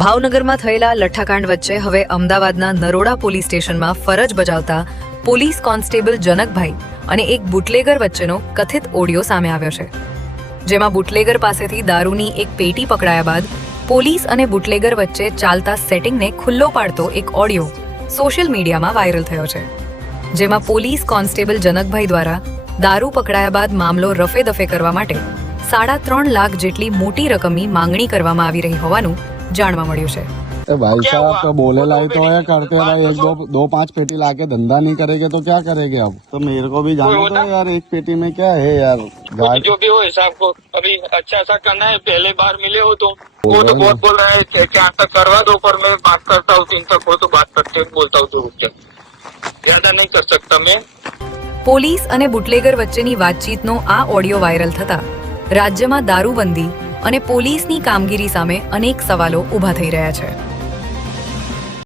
ભાવનગરમાં થયેલા લઠ્ઠાકાંડ વચ્ચે હવે અમદાવાદના નરોડા પોલીસ સ્ટેશનમાં ફરજ બજાવતા પોલીસ કોન્સ્ટેબલ જનકભાઈ અને એક બુટલેગર વચ્ચેનો કથિત ઓડિયો સામે આવ્યો છે, જેમાં બુટલેગર પાસેથી દારૂની એક પેટી પકડાયા બાદ પોલીસ અને બુટલેગર વચ્ચે ચાલતા સેટિંગને ખુલ્લો પાડતો એક ઓડિયો સોશિયલ મીડિયામાં વાયરલ થયો છે, જેમાં પોલીસ કોન્સ્ટેબલ જનકભાઈ દ્વારા દારૂ પકડાયા બાદ મામલો રફે દફે કરવા માટે 3.5 લાખ જેટલી મોટી રકમની માંગણી કરવામાં આવી રહી હોવાનું जानवा मळ्યું છે। भाई साहब तो बोले लाई तो है करते भाई, एक दो पांच पेटी लाके धंधा नहीं करेंगे तो क्या करेंगे अब? तो मेरे को भी जानना तो यार, एक पेटी में क्या है यार? जो भी हो हिसाब को अभी अच्छा ऐसा करना है। पहले बार मिले हो तो वो तो बहुत बोल रहे हैं कि यहाँ तक करवा दो, पर मैं बात करता हूँ 3 तक हो तो बात करते हैं, बोलता हूँ तो रुक जा, ज्यादा नहीं कर सकता मैं। પોલીસ અને બુટલેગર વચ્ચેની વાતચીતનો આ ઓડિયો વાયરલ થતા રાજ્યમાં દારૂબંધી અને પોલીસની કામગીરી સામે અનેક સવાલો ઊભા થઈ રહ્યા છે।